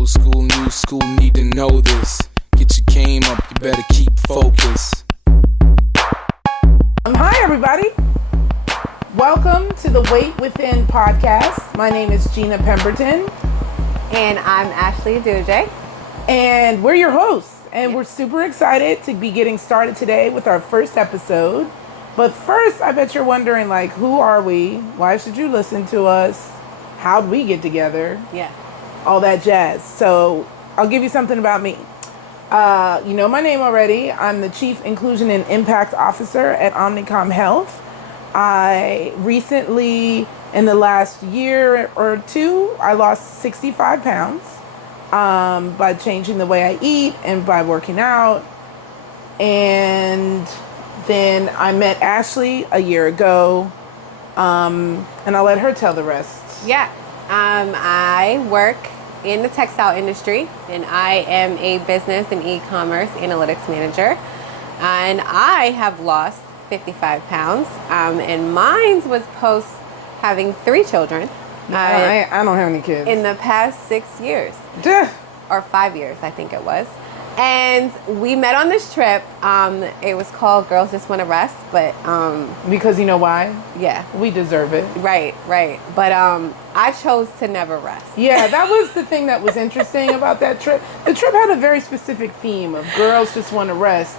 Old school, new school, need to know this. Get your game up, you better keep focus. Hi, everybody. Welcome to the Wait Within podcast. My name is Gena Pemberton. And I'm Ashley Duje. And we're your hosts. And we're super excited to be getting started today with our first episode. But first, I bet you're wondering, like, who are we? Why should you listen to us? How'd we get together? Yeah. All that jazz. So I'll give you something about me. You know my name already. I'm the Chief Inclusion and Impact Officer at Omnicom Health. I recently, in the last year or two, I lost 65 pounds by changing the way I eat and by working out. And then I met Ashley a year ago, and I'll let her tell the rest. Yeah. I work in the textile industry, and I am a business and e-commerce analytics manager. And I have lost 55 pounds, and mine was post having 3 children. I don't have any kids. In the past 6 years. Duh. Or 5 years, I think it was. And we met on this trip. It was called Girls Just Want to Rest, but Because you know why? yeah. We deserve it. Right. But I chose to never rest. Yeah, that was the thing that was interesting about that trip. The trip had a very specific theme of girls just want to rest.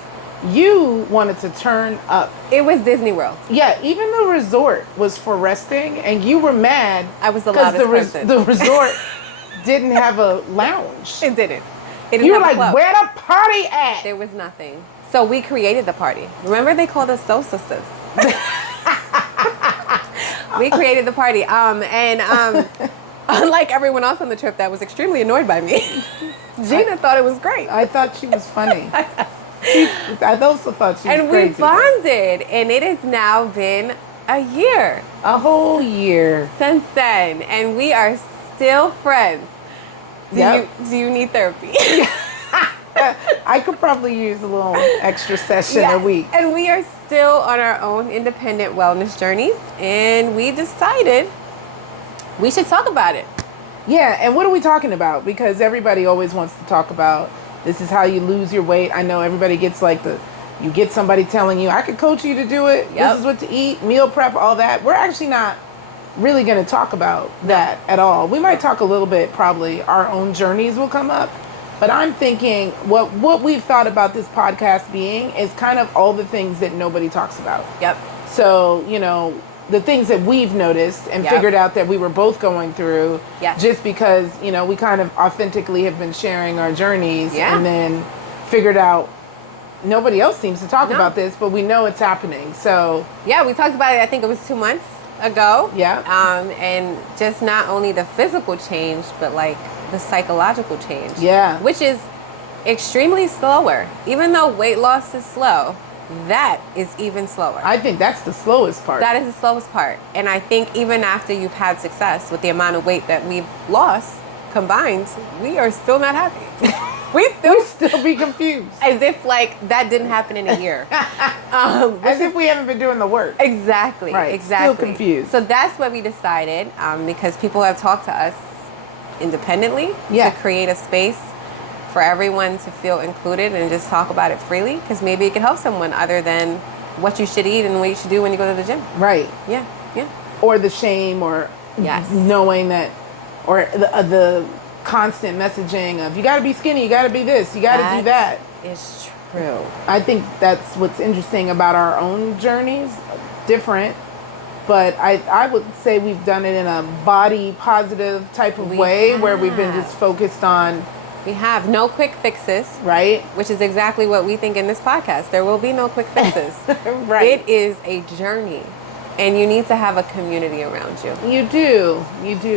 You wanted to turn up. It was Disney World. Yeah, even the resort was for resting, and you were mad. I was the loudest person. The resort didn't have a lounge. It didn't. It didn't You were have a like, club. where the party at? There was nothing. So we created the party. Remember they called us Soul Sisters. We created the party. Unlike everyone else on the trip that was extremely annoyed by me, Gena thought it was great. I thought she was funny. I also thought she was And crazy. we bonded, and it has now been a year A whole year. since then, and we are still friends. Yep. Do you need therapy? I could probably use a little extra session a week. And we are still on our own independent wellness journeys, and we decided we should talk about it. Yeah, and what are we talking about? Because everybody always wants to talk about this is how you lose your weight. I know everybody gets like you get somebody telling you, I could coach you to do it. Yep. This is what to eat, meal prep, all that. We're actually not really going to talk about that at all. We might talk a little bit, probably our own journeys will come up. But I'm thinking what we've thought about this podcast being is kind of all the things that nobody talks about. Yep. So, the things that we've noticed and figured out that we were both going through just because, we kind of authentically have been sharing our journeys and then figured out nobody else seems to talk about this, but we know it's happening. So, yeah, we talked about it, I think it was 2 months ago. Yeah. And just not only the physical change, but like the psychological change. Yeah. Which is extremely slower. Even though weight loss is slow, that is even slower. I think that's the slowest part. That is the slowest part. And I think even after you've had success with the amount of weight that we've lost combined, we are still not happy. We'd still be confused. As if like that didn't happen in a year. As if we haven't been doing the work. Exactly. Right. Exactly. Still confused. So that's what we decided, because people have talked to us independently to create a space for everyone to feel included and just talk about it freely, because maybe it could help someone other than what you should eat and what you should do when you go to the gym. Right. Yeah. Or the shame or knowing that, or the constant messaging of you got to be skinny, you got to be this, you got to do that. Is true. I think that's what's interesting about our own journeys. Different, but I would say we've done it in a body positive type of way where we've been just focused on. We have no quick fixes. Right. Which is exactly what we think in this podcast. There will be no quick fixes. Right. It is a journey. And you need to have a community around you. You do.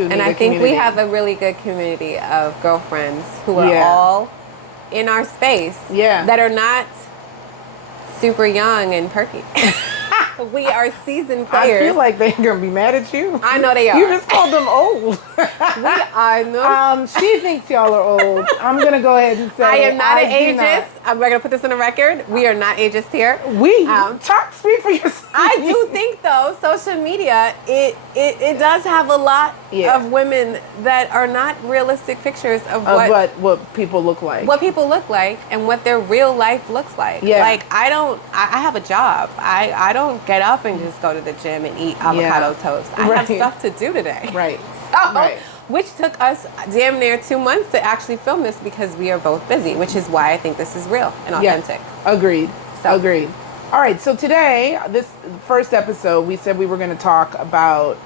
And I think we have a really good community of girlfriends who are all in our space that are not super young and perky. We are seasoned I players. feel like they're gonna be mad at you. I know they are. You just called them old. I know. She thinks y'all are old. I'm gonna go ahead and say I am not an do ageist. I'm going to put this on the record. We are not ageist here. Speak for yourself. I do think though, social media, it does have a lot of women that are not realistic pictures of what people look like. What people look like and what their real life looks like. Yeah. Like I have a job. I don't get up and just go to the gym and eat avocado toast. I have stuff to do today. Right. So, which took us damn near 2 months to actually film this because we are both busy, which is why I think this is real and authentic. Yeah. Agreed. Agreed. All right, so today, this first episode, we said we were going to talk about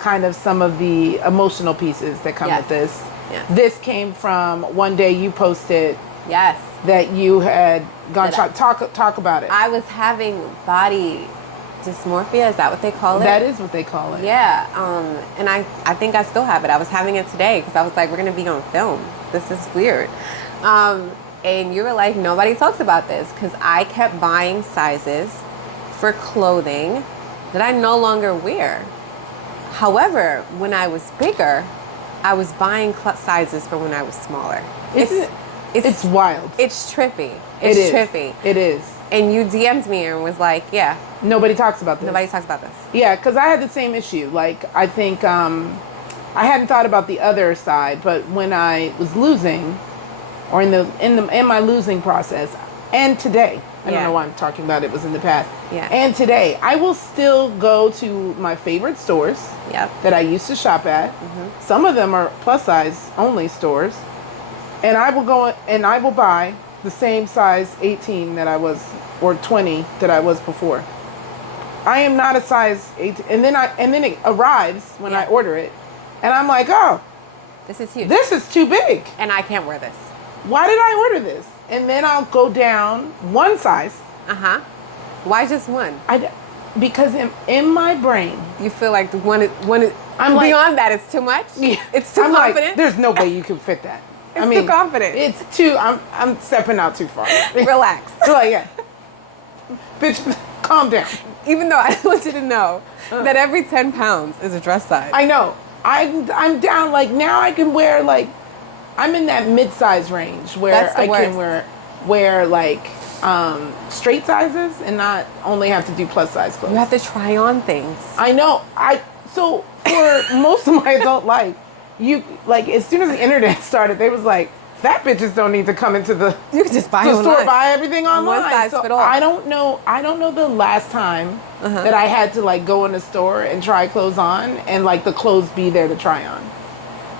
kind of some of the emotional pieces that come with this. Yes. This came from one day you posted that you had gone talk about it. I was having body dysmorphia, is that what they call it? That is what they call it. Yeah, and I think I still have it. I was having it today because I was like, we're going to be on film. This is weird. And you were like, nobody talks about this because I kept buying sizes for clothing that I no longer wear. However, when I was bigger, I was buying sizes for when I was smaller. It's wild. It's trippy. It's trippy. It is. And you DM'd me and was like, yeah. Nobody talks about this. Nobody talks about this. Yeah, because I had the same issue. Like, I think I hadn't thought about the other side, but when I was losing, or in my losing process, and today, I don't know why I'm talking about it, was in the past. Yeah. And today, I will still go to my favorite stores that I used to shop at. Mm-hmm. Some of them are plus size only stores. And I will go and I will buy the same size 18 that I was, or 20 that I was before. I am not a size 18. And then it arrives when I order it. And I'm like, oh, this is huge. This is too big. And I can't wear this. Why did I order this? And then I'll go down one size. Why just one? Because in my brain, you feel like one is I'm beyond that. It's too much. Yeah. It's too confident. Like, there's no way you can fit that. It's too confident. It's too. I'm stepping out too far. Relax. Like, bitch, calm down. Even though I want you to know that every 10 pounds is a dress size. I know. I'm down. Like, now I can wear, like, I'm in that mid-size range where I can wear like straight sizes and not only have to do plus size clothes. You have to try on things. I know. So for most of my adult life, as soon as the internet started, they was like, fat bitches don't need to come into the you can just buy the store, buy everything online. One size fit all. I don't know the last time that I had to like go in a store and try clothes on and like the clothes be there to try on.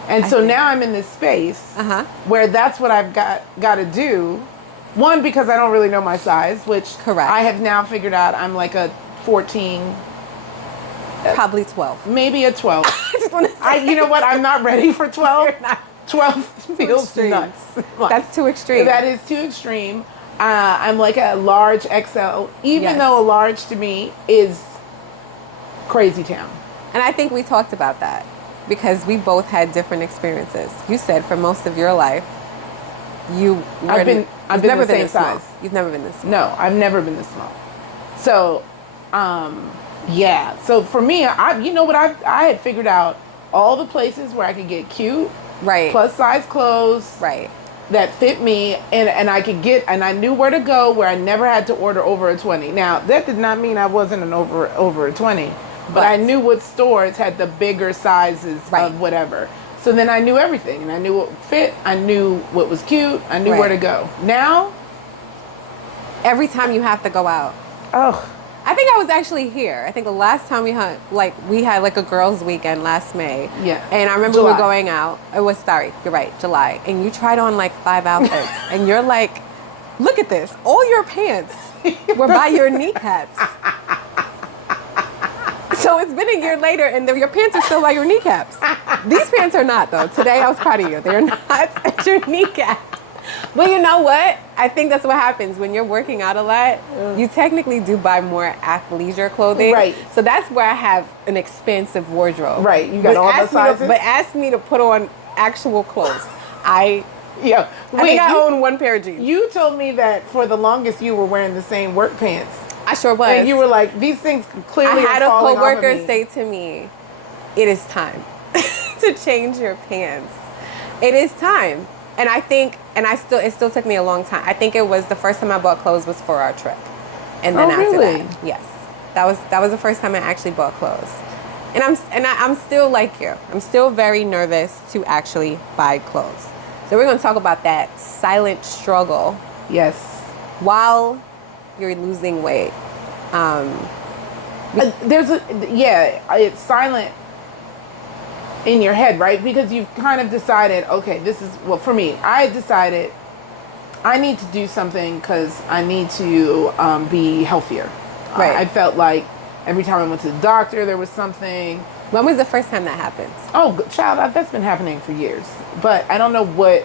And so now I'm in this space where that's what I've got to do. One, because I don't really know my size, which I have now figured out I'm like a 14. Probably 12. Maybe a 12. You know what? I'm not ready for 12. 12 feels nuts. That's too extreme. That is too extreme. I'm like a large XL, even though a large to me is crazy town. And I think we talked about that. Because we both had different experiences. You said for most of your life, I've been the same size. You've never been this small. No, I've never been this small. So, So for me, you know what I had figured out all the places where I could get cute, plus size clothes, that fit me, and I could get, and I knew where to go where I never had to order over a 20. Now that did not mean I wasn't an over a 20. But I knew what stores had the bigger sizes of whatever. So then I knew everything. And I knew what fit. I knew what was cute. I knew where to go. Now? Every time you have to go out. Oh. I think I was actually here. I think the last time we had like a girls' weekend last May. Yeah. And I remember we were going out. You're right, July. And you tried on like 5 outfits. And you're like, look at this. All your pants were by your kneecaps. So it's been a year later, and your pants are still by your kneecaps. These pants are not, though. Today, I was proud of you. They're not at your kneecaps. But you know what? I think that's what happens when you're working out a lot. You technically do buy more athleisure clothing. Right. So that's where I have an expensive wardrobe. Right. You got all the sizes. But ask me to put on actual clothes. I think I own one pair of jeans. You told me that for the longest you were wearing the same work pants. I sure was. And you were like, these things clearly I had are a falling off of coworker me. say to me, "It is time to change your pants. It is time." And I think, it still took me a long time. I think it was the first time I bought clothes was for our trip, and then after really? that, yes, that was the first time I actually bought clothes. And I'm still like you. I'm still very nervous to actually buy clothes. So we're going to talk about that silent struggle. Yes. While you're losing weight. It's silent in your head, right? Because you've kind of decided, okay, for me, I decided I need to do something because I need to be healthier. Right. I felt like every time I went to the doctor, there was something. When was the first time that happened? Oh, child, that's been happening for years. But I don't know what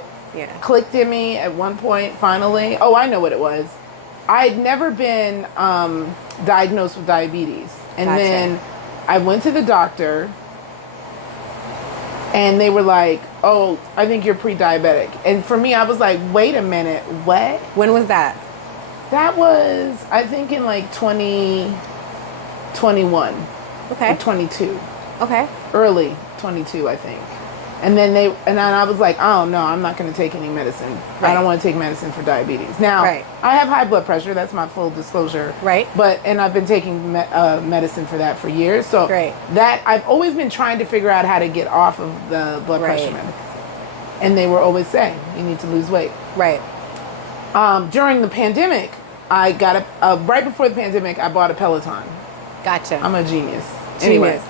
clicked in me at one point, finally. Oh, I know what it was. I'd never been diagnosed with diabetes. And Gotcha. then I went to the doctor, and they were like, oh, I think you're pre-diabetic. And for me, I was like, wait a minute, what? When was that? That was, I think, in like 2021. Okay. Or 22. Okay. Early 22, I think. And then I was like, oh no, I'm not going to take any medicine. Right. I don't want to take medicine for diabetes. Now, Right. I have high blood pressure. That's my full disclosure. Right. And I've been taking medicine for that for years. So Great. that I've always been trying to figure out how to get off of the blood pressure medicine. And they were always saying, you need to lose weight. Right. During the pandemic, I got right before the pandemic, I bought a Peloton. Gotcha. I'm a genius. Genius. Anyway,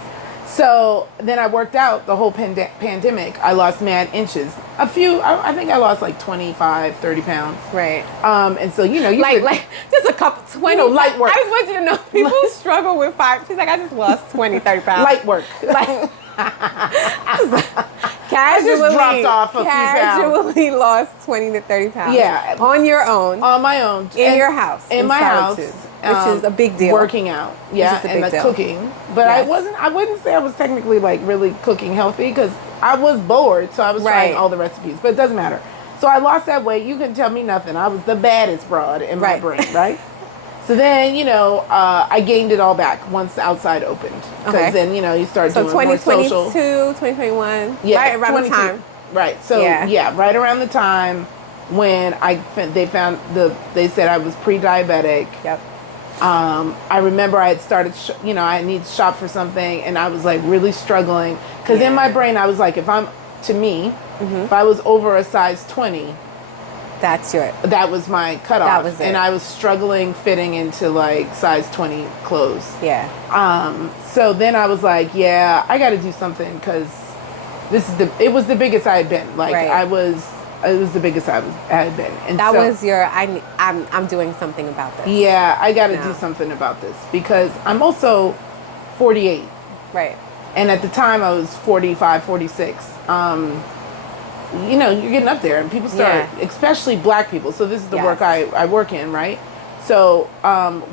so then I worked out the whole pandemic. I lost mad inches. I think I lost like 25, 30 pounds. Right. And so, you like just a couple, 20. light work. I just want you to know, people struggle with 5. She's like, I just lost 20, 30 pounds. Light work. Like, just dropped off a few pounds. Casually lost 20 to 30 pounds. Yeah. On your own. On my own. In your house. In my solitude, house. Which is a big deal. Working out. Yeah. Which is a and big deal. Cooking. But Yes. I wouldn't say I was technically like really cooking healthy because I was bored. So I was trying all the recipes. But it doesn't matter. So I lost that weight. You couldn't tell me nothing. I was the baddest broad in my brain, right? So then, I gained it all back once the outside opened. Because then, you start doing more social. 2021. Yeah, right around 22. the time. Right. So, right around the time when they said I was pre-diabetic. Yep. I remember I had started, I need to shop for something, and I was like really struggling. Because in my brain, I was like, if I was over a size 20, that was my cutoff. That was it. And I was struggling fitting into like size 20 clothes. Yeah. So then I was like, yeah, I got to do something because it was the biggest I had been. Like it was the biggest I had been. And that was I'm doing something about this. Yeah, I got to do something about this because I'm also 48. Right. And at the time I was 45, 46. You're getting up there and people start, especially black people. So this is the work I work in, right? So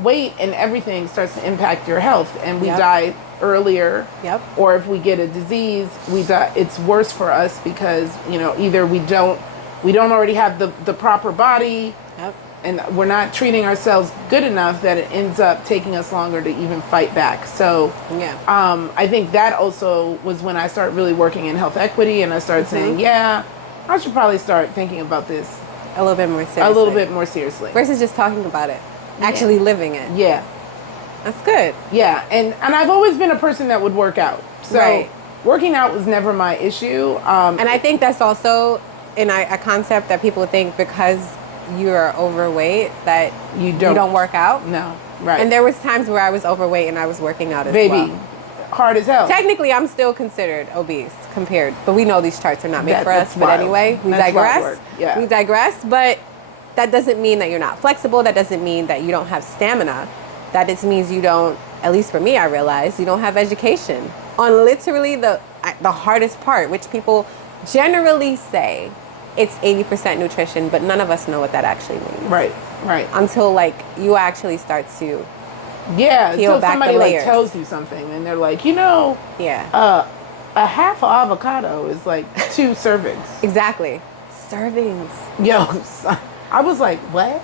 weight and everything starts to impact your health, and we die earlier. Yep. Or if we get a disease, we die. It's worse for us because either we don't already have the proper body, and we're not treating ourselves good enough that it ends up taking us longer to even fight back. So I think that also was when I started really working in health equity, and I started saying, I should probably start thinking about this a little bit more seriously. Versus just talking about it, actually living it. Yeah. That's good. Yeah, and I've always been a person that would work out. So working out was never my issue. And I think that's also a concept that people think because you're overweight that you don't work out. No, right. And there was times where I was overweight and I was working out as well. Hard as hell. Technically, I'm still considered obese but we know these charts are not made for us. But anyway, we digress. Yeah. We digress, but that doesn't mean that you're not flexible. That doesn't mean that you don't have stamina. That just means you don't, at least for me, I realized, you don't have education on literally the hardest part, which people generally say it's 80% nutrition, but none of us know what that actually means. Right. Until you actually start to until somebody tells you something and they're like, a half avocado is like 2 servings. Exactly. Servings. Yo, I was like, what?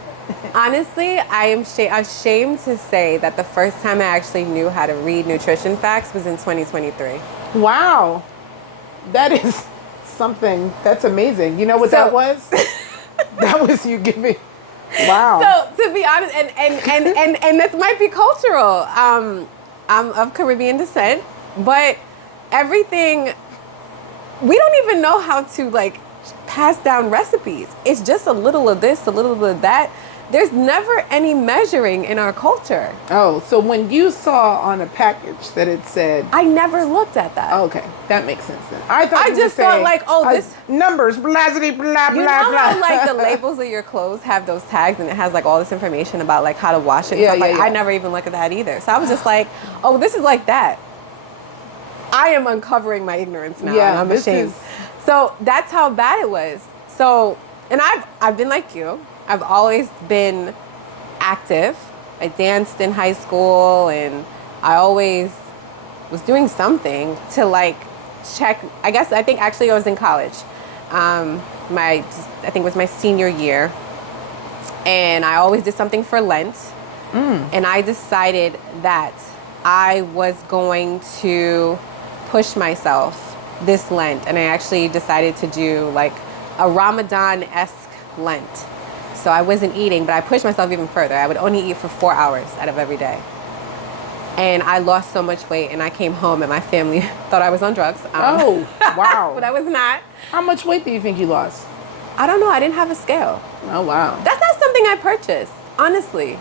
Honestly, I am ashamed to say that the first time I actually knew how to read nutrition facts was in 2023. Wow. That is something. That's amazing. You know what that was? That was you giving. Wow. So to be honest, and this might be cultural. I'm of Caribbean descent, but everything we don't even know how to like pass down recipes. It's just a little of this, a little bit of that. There's never any measuring in our culture. Oh, so when you saw on a package that it said, I never looked at that. okay, that makes sense then. I thought you just were thought saying, like, oh, this numbers, blah, blah, blah, blah, you know blah. how like the labels of your clothes have those tags and it has like all this information about like how to wash it. And Yeah, stuff. Like yeah. I never even looked at that either. So I was just like, oh, this is like that. I am uncovering my ignorance now, Yeah, and I'm this ashamed. is- So that's how bad it was. So, and I've been like you. I've always been active. I danced in high school, and I always was doing something to like check. I think actually I was in college. I think it was my senior year, and I always did something for Lent. And I decided that I was going to push myself this Lent, and I actually decided to do like a Ramadan-esque Lent. So I wasn't eating, but I pushed myself even further. I would only eat for 4 hours out of every day. And I lost so much weight, and I came home and my family thought I was on drugs. Oh, wow. But I was not. How much weight do you think you lost? I don't know. I didn't have a scale. Oh, wow. That's not something I purchased, honestly.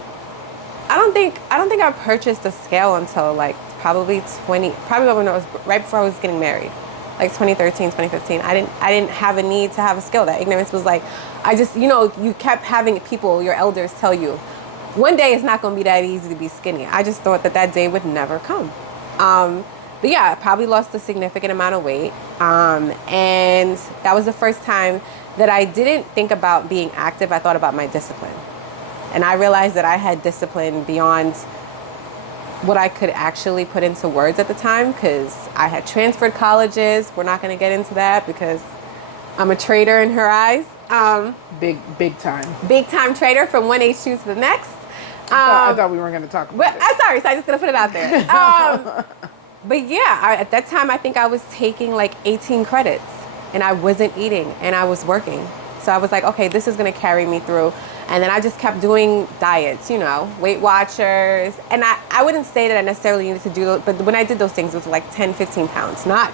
I don't think I purchased a scale until like probably when it was right before I was getting married. Like 2013, 2015. I didn't have a need to have a scale. That ignorance was like, I just, you kept having people, your elders tell you, one day it's not going to be that easy to be skinny. I just thought that day would never come. But yeah, I probably lost a significant amount of weight. And that was the first time that I didn't think about being active. I thought about my discipline. And I realized that I had discipline beyond what I could actually put into words at the time, because I had transferred colleges. We're not going to get into that because I'm a traitor in her eyes. Big time. Big time traitor from one HQ to the next. I thought we weren't going to talk about it. I'm sorry, so I'm just going to put it out there. But yeah, at that time, I think I was taking like 18 credits and I wasn't eating and I was working. So I was like, okay, this is going to carry me through. And then I just kept doing diets, Weight Watchers. And I wouldn't say that I necessarily needed to do those, but when I did those things, it was like 10, 15 pounds, not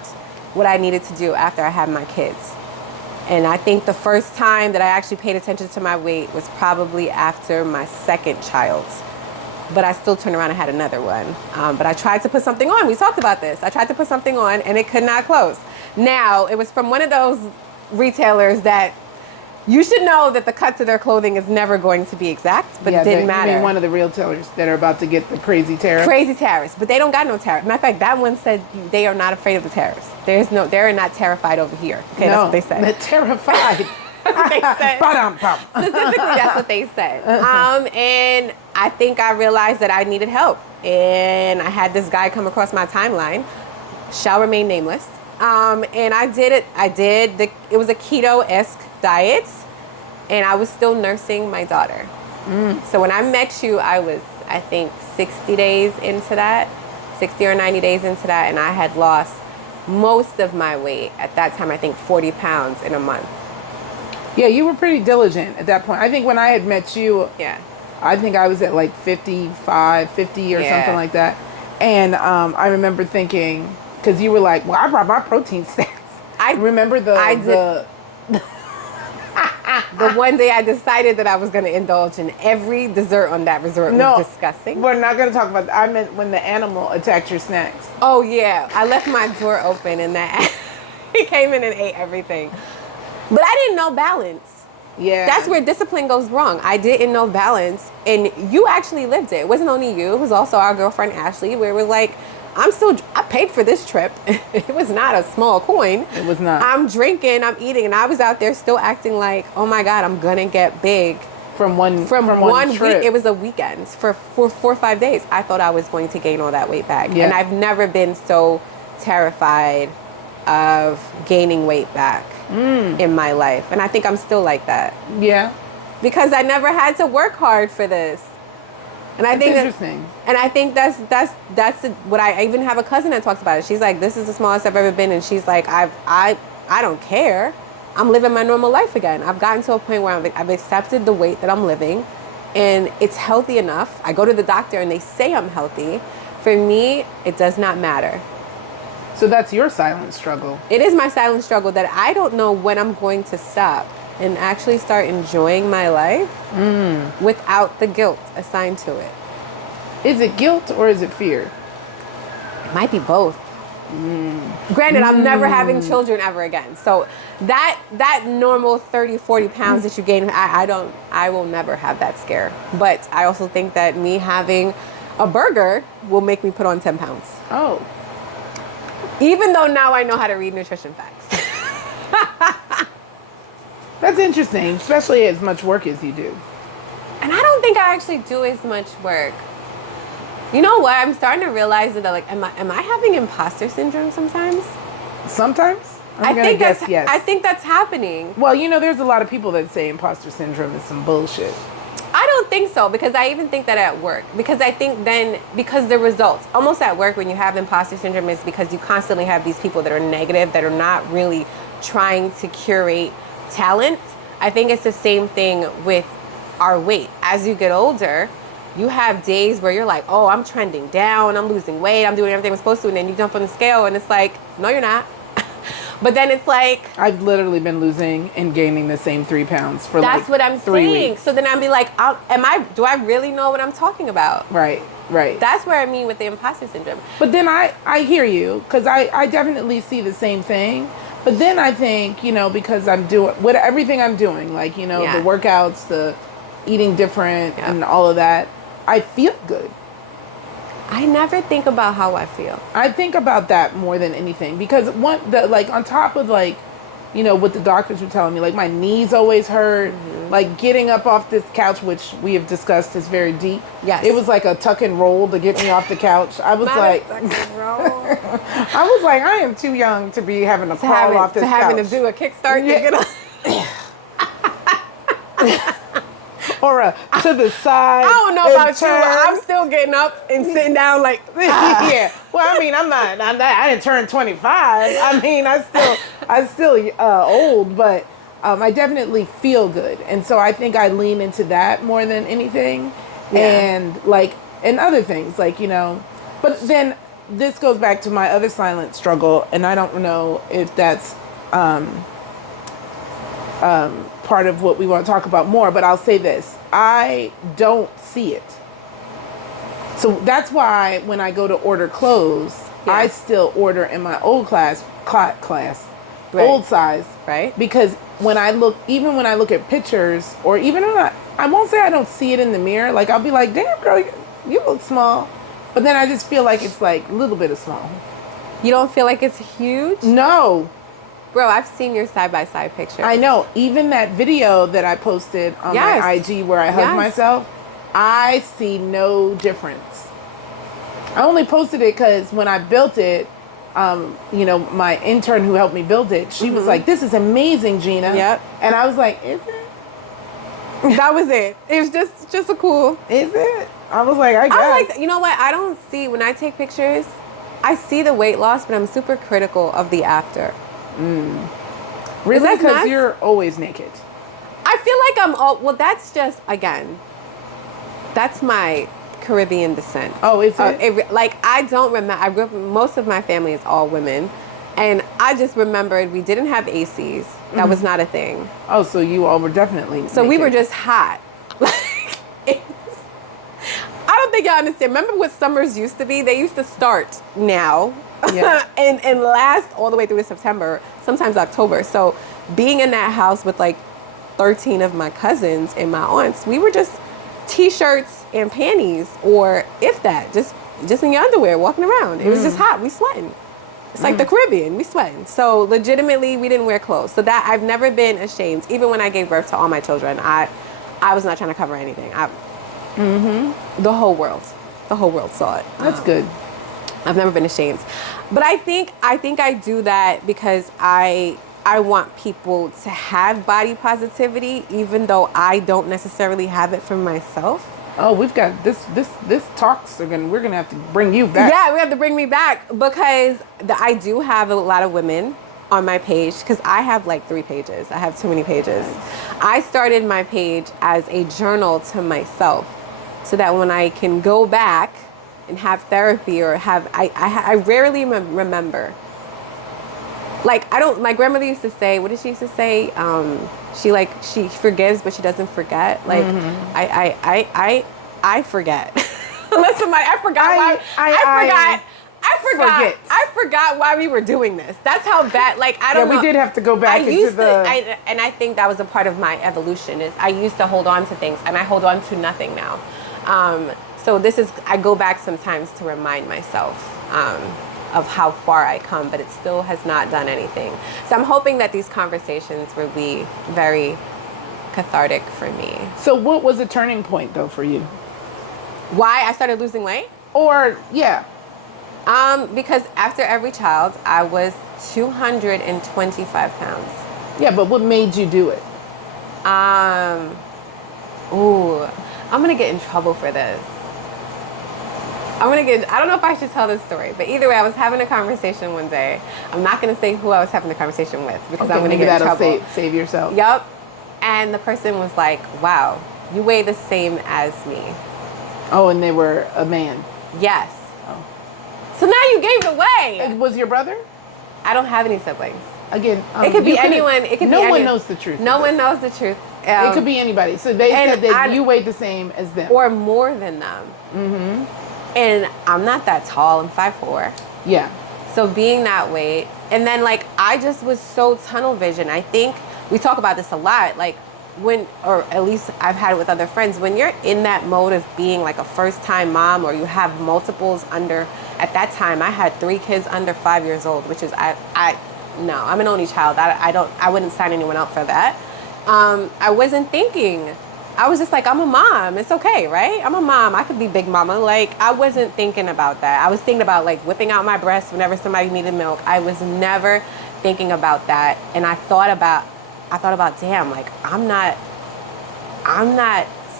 what I needed to do after I had my kids. And I think the first time that I actually paid attention to my weight was probably after my second child. But I still turned around and had another one. But I tried to put something on. We talked about this. I tried to put something on and it could not close. Now, it was from one of those retailers that you should know that the cuts of their clothing is never going to be exact, but it didn't matter. You mean one of the retailers that are about to get the crazy tariffs? Crazy tariffs, but they don't got no tariff. Matter of fact, that one said they are not afraid of the tariffs. They're not terrified over here. Okay, that's what they said. They're terrified. That's what they said. Ba-dum-bum. Specifically, that's what they said. And I think I realized that I needed help. And I had this guy come across my timeline, shall remain nameless. And I did it. It was a keto-esque diet. And I was still nursing my daughter. So when I met you, I was, I think, 60 days into that, 60 or 90 days into that. And I had lost most of my weight. At that time, I think 40 pounds in a month. Yeah, you were pretty diligent at that point. I think when I had met you, Yeah. I think I was at like 55, 50 or Yeah. something like that. And I remember thinking, because you were like, well, I brought my protein stats. I remember The one day I decided that I was going to indulge in every dessert on that resort was disgusting. We're not going to talk about that. I meant when the animal attacked your snacks. Oh, yeah. I left my door open and that he came in and ate everything. But I didn't know balance. Yeah. That's where discipline goes wrong. I didn't know balance. And you actually lived it. It wasn't only you. It was also our girlfriend, Ashley, where it was like, I paid for this trip. It was not a small coin. It was not. I'm drinking, I'm eating, and I was out there still acting like, oh my God, I'm gonna get big. From one Week, trip. it was a weekend for 4 or 5 days. I thought I was going to gain all that weight back. Yeah. And I've never been so terrified of gaining weight back in my life. And I think I'm still like that. Yeah. because I never had to work hard for this. And I think interesting. And I think that's what I even have a cousin that talks about it. She's like, this is the smallest I've ever been, and she's like, I don't care. I'm living my normal life again. I've gotten to a point where I've accepted the weight that I'm living, and it's healthy enough. I go to the doctor and they say I'm healthy. For me, it does not matter. So that's your silent struggle. It is my silent struggle that I don't know when I'm going to stop and actually start enjoying my life without the guilt assigned to it. Is it guilt or is it fear? It might be both. Granted, I'm never having children ever again. So that normal 30, 40 pounds that you gain, I will never have that scare. But I also think that me having a burger will make me put on 10 pounds. Oh. Even though now I know how to read nutrition facts. That's interesting, especially as much work as you do. And I don't think I actually do as much work. You know what? I'm starting to realize that, like, am I having imposter syndrome sometimes? Sometimes? I think guess yes. I think that's happening. Well, there's a lot of people that say imposter syndrome is some bullshit. I don't think so, because I even think that at work. Because I think because the results, almost at work when you have imposter syndrome, is because you constantly have these people that are negative, that are not really trying to curate talent. I think it's the same thing with our weight. As you get older, you have days where you're like, oh, I'm trending down, I'm losing weight, I'm doing everything I'm supposed to, and then you jump on the scale and it's like, no, you're not. But then it's like, I've literally been losing and gaining the same 3 pounds for that's what I'm 3 saying. weeks. So then I'd be like, do I really know what I'm talking about? Right. That's where I mean with the imposter syndrome. But then I hear you, because I definitely see the same thing. But then I think, because I'm doing everything I'm doing, like, the workouts, the eating different and all of that, I feel good. I never think about how I feel. I think about that more than anything, because on top of what the doctors were telling me, like my knees always hurt, like getting up off this couch, which we have discussed is very deep. Yes. It was like a tuck and roll to get me off the couch. I was like, tuck and roll. I was like, I am too young to be having to crawl off this couch. Having to do a kickstart to get off. Or to the side. I don't know about you. I'm still getting up and sitting down like, yeah. Well, I mean, I didn't turn 25. I mean, I still old, but I definitely feel good. And so I think I lean into that more than anything. Yeah. And other things but then this goes back to my other silent struggle. And I don't know if that's, part of what we want to talk about more, but I'll say this. I don't see it. So that's why when I go to order clothes, I still order in my old class, old size. Right. Because when I look at pictures, or even when I won't say I don't see it in the mirror, like I'll be like, damn girl, you look small. But then I just feel like it's like a little bit of small. You don't feel like it's huge? No. Bro, I've seen your side-by-side picture. I know. Even that video that I posted on my IG where I hugged myself, I see no difference. I only posted it because when I built it, my intern who helped me build it, she was like, this is amazing, Gena. Yep. And I was like, is it? That was it. It was just a cool. Is it? I was like, I guess. You know what? I don't see, when I take pictures, I see the weight loss, but I'm super critical of the after. Really? Because you're always naked. I feel like well, that's just, again, that's my Caribbean descent. Oh, is it? I don't remember. I grew up, most of my family is all women. And I just remembered we didn't have ACs. That was not a thing. Oh, so you all were definitely So naked. We were just hot. I don't think y'all understand. Remember what summers used to be? They used to start now. Yeah. and last all the way through to September, sometimes October. So being in that house with like 13 of my cousins and my aunts, we were just t-shirts and panties, or if that, just in your underwear walking around. It was just hot. We sweating. It's like the Caribbean. We sweating. So legitimately, we didn't wear clothes. So that I've never been ashamed. Even when I gave birth to all my children, I was not trying to cover anything. The whole world saw it. That's good. I've never been ashamed. But I think I do that because I I want people to have body positivity, even though I don't necessarily have it for myself. Oh, we've got this talks we're gonna have to bring you back. Yeah, we have to bring me back because I do have a lot of women on my page because I have like 3 pages. I have too many pages. I started my page as a journal to myself so that when I can go back and have therapy or I rarely remember. Like, my grandmother used to say, what did she used to say? She forgives, but she doesn't forget. Like, I forget. Listen, I forgot I forgot why we were doing this. That's how bad, like, I don't know. We did have to go back and I think that was a part of my evolution is I used to hold on to things and I hold on to nothing now. So I go back sometimes to remind myself, of how far I come, but it still has not done anything. So I'm hoping that these conversations will be very cathartic for me. So what was a turning point though for you? Why I started losing weight? Or, yeah. Because after every child, I was 225 pounds. Yeah, but what made you do it? I'm gonna get in trouble for this. I don't know if I should tell this story, but either way, I was having a conversation one day. I'm not going to say who I was having the conversation with because I'm going to get in trouble. Save yourself. Yep. And the person was like, wow, you weigh the same as me. Oh, and they were a man. Yes. Oh. So now you gave it away. It was your brother? I don't have any siblings. Again, it could be anyone. No one knows the truth. No one knows the truth. It could be anybody. So they said that you weighed the same as them. Or more than them. Mm-hmm. And I'm not that tall. I'm 5'4". Yeah. So being that weight, and then like I just was so tunnel vision. I think we talk about this a lot. Like or at least I've had it with other friends. When you're in that mode of being like a first-time mom, or you have multiples under. At that time, I had 3 kids under 5 years old, which is no, I'm an only child. I wouldn't sign anyone up for that. I wasn't thinking. I was just like, I'm a mom. It's okay, right? I'm a mom. I could be big mama. Like, I wasn't thinking about that. I was thinking about, like, whipping out my breasts whenever somebody needed milk. I was never thinking about that. And I thought about, damn, like, I'm not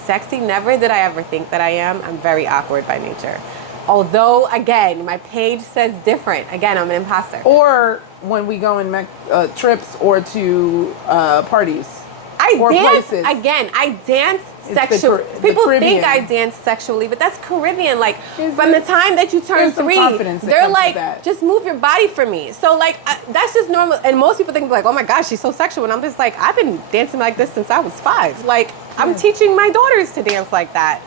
sexy. Never did I ever think that I am. I'm very awkward by nature. Although, again, my page says different. Again, I'm an imposter. Or when we go on trips or to parties. I dance sexually. People think I dance sexually, but that's Caribbean. Like, from the time that you turn 3, they're like, just move your body for me. So, like, that's just normal. And most people think, like, oh my gosh, she's so sexual. And I'm just like, I've been dancing like this since I was 5. Like, I'm teaching my daughters to dance like that.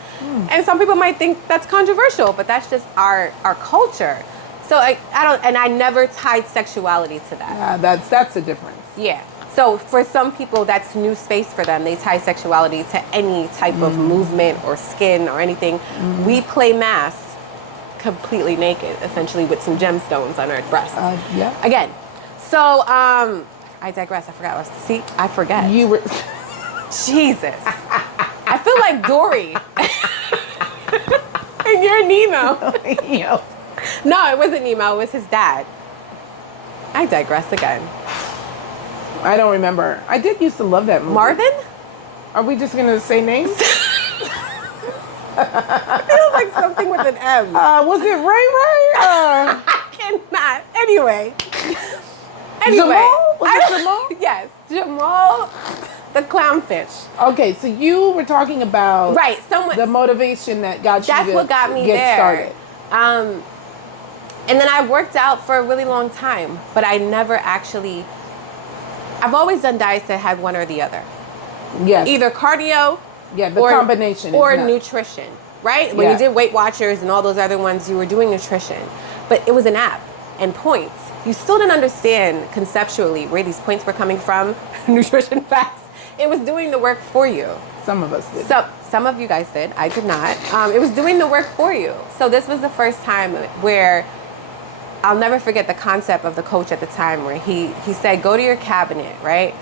And some people might think that's controversial, but that's just our culture. So, I never tied sexuality to that. Yeah, that's the difference. Yeah. So for some people, that's new space for them. They tie sexuality to any type of movement or skin or anything. We play mass completely naked, essentially, with some gemstones on our breasts. Yeah. Again. So, I digress. I forgot what I was. See, I forget. You were... Jesus. I feel like Dory. And you're Nemo. No, it wasn't Nemo. It was his dad. I digress again. I don't remember. I did used to love that movie. Marvin? Are we just going to say names? It feels like something with an M. Was it Ray? I cannot. Anyway. Jamal? Was it Jamal? Yes. Jamal the clownfish. Okay, so you were talking about the motivation that got you That's what got me get started. And then I worked out for a really long time, but I never actually... I've always done diets that had one or the other. Yes. Either cardio, combination, or nutrition, right? When you did Weight Watchers and all those other ones, you were doing nutrition, but it was an app and points. You still didn't understand conceptually where these points were coming from. Nutrition facts. It was doing the work for you. Some of us did. Some of you guys did. I did not. It was doing the work for you. So this was the first time where I'll never forget the concept of the coach at the time where he said, go to your cabinet, right?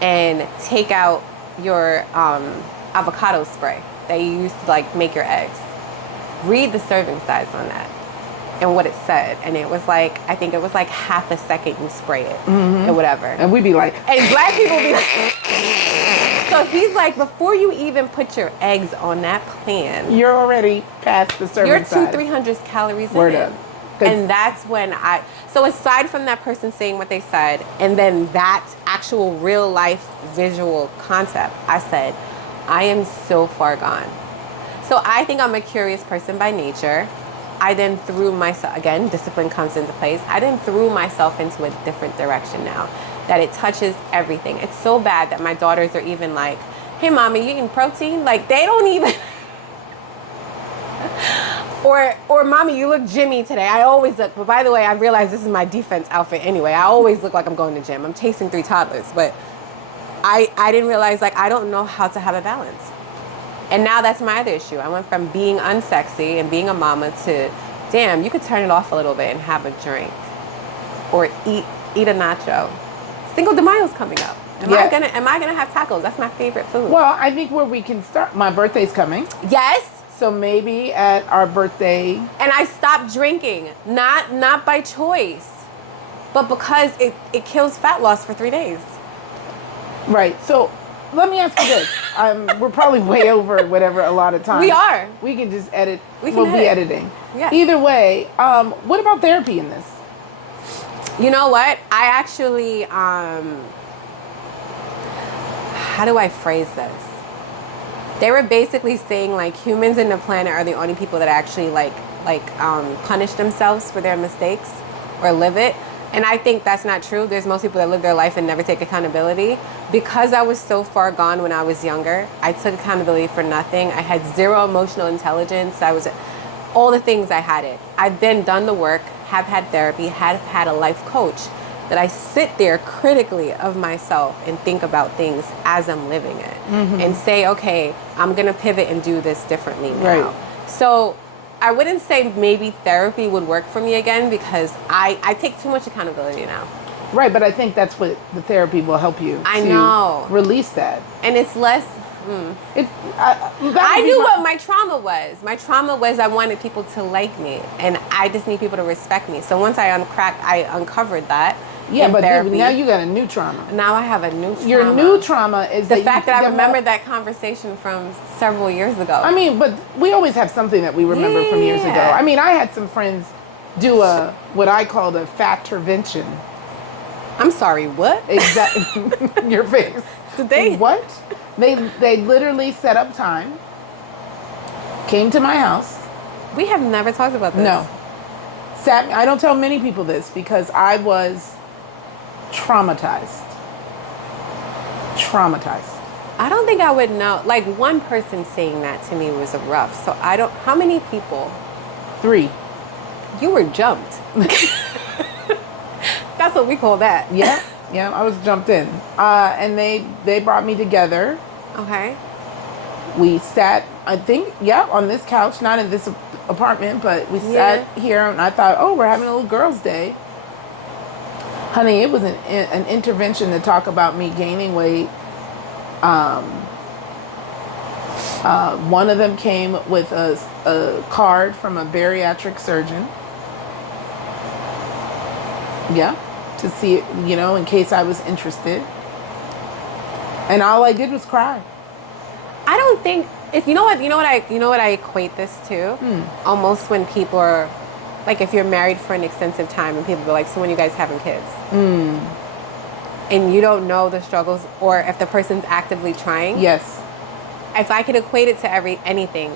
And take out your avocado spray that you use to like make your eggs. Read the serving size on that. and what it said. And it was like, I think it was like half a second you spray it or whatever. And we'd be like, And black people be like, so he's like, before you even put your eggs on that pan, you're already past the serving you're size. 200-300 calories Word in. up. And that's when so aside from that person saying what they said, and then that actual real life visual concept, I said, I am so far gone. So I think I'm a curious person by nature. I then threw myself, again, discipline comes into place. I then threw myself into a different direction now, that it touches everything. It's so bad that my daughters are even like, hey, mommy, you eating protein? Like, they don't even... Or mommy, you look gymmy today. I always look, but by the way, I realize this is my defense outfit anyway. I always look like I'm going to gym. I'm chasing 3 toddlers, but I didn't realize, like, I don't know how to have a balance. And now that's my other issue. I went from being unsexy and being a mama to, damn, you could turn it off a little bit and have a drink or eat a nacho. Cinco de Mayo's coming up. Am I gonna have tacos? That's my favorite food. Well, I think where we can start, my birthday's coming. Yes. So maybe at our birthday. And I stopped drinking, not by choice, but because it kills fat loss for 3 days. Right. So let me ask you this. We're probably way over whatever a lot of time. We are. We can just edit. We'll be editing. Yeah. Either way, what about therapy in this? You know what? I actually, how do I phrase this? They were basically saying, like, humans in the planet are the only people that actually punish themselves for their mistakes or live it. And I think that's not true. There's most people that live their life and never take accountability. Because I was so far gone when I was younger, I took accountability for nothing. I had zero emotional intelligence. All the things I had it. I've then done the work, have had therapy, have had a life coach, that I sit there critically of myself and think about things as I'm living it and say, okay, I'm going to pivot and do this differently now. Right. So I wouldn't say maybe therapy would work for me again because I take too much accountability now. Right, but I think that's what the therapy will help you I to know. release that. And it's less... I knew what my trauma was. My trauma was I wanted people to like me, and I just need people to respect me. So once I uncovered that. Yeah, but therapy, now you got a new trauma. Now I have a new trauma. Your new trauma is the fact that I remembered that conversation from several years ago. I mean, but we always have something that we remember from years ago. Yeah. I mean, I had some friends do what I called a fat intervention. I'm sorry, what? Exactly. Your face. Did they? What? They literally set up time, came to my house. We have never talked about this. No. I don't tell many people this because I was traumatized. I don't think I would know. Like, one person saying that to me was rough. So how many people? 3. You were jumped. That's what we call that. Yeah. Yeah, I was jumped in. And they brought me together. Okay. We sat, I think, on this couch, not in this apartment, but we sat here and I thought, oh, we're having a little girls' day. Honey, it was an intervention to talk about me gaining weight. One of them came with a card from a bariatric surgeon. Yeah, to see it, in case I was interested. And all I did was cry. I don't think you know what I equate this to? Almost when people are like, if you're married for an extensive time and people go like, so when you guys having kids? And you don't know the struggles or if the person's actively trying. Yes. If I could equate it to anything,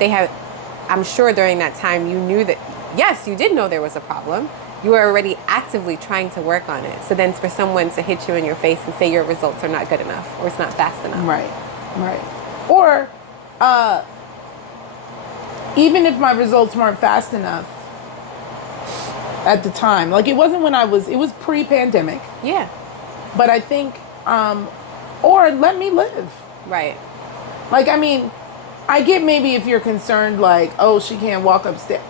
I'm sure during that time you knew that, yes, you did know there was a problem. You were already actively trying to work on it. So then for someone to hit you in your face and say your results are not good enough or it's not fast enough. Right. Or even if my results weren't fast enough at the time, like it wasn't it was pre-pandemic. Yeah. But I think, or let me live. Right. Like, I mean, I get maybe if you're concerned, like, oh, she can't walk upstairs.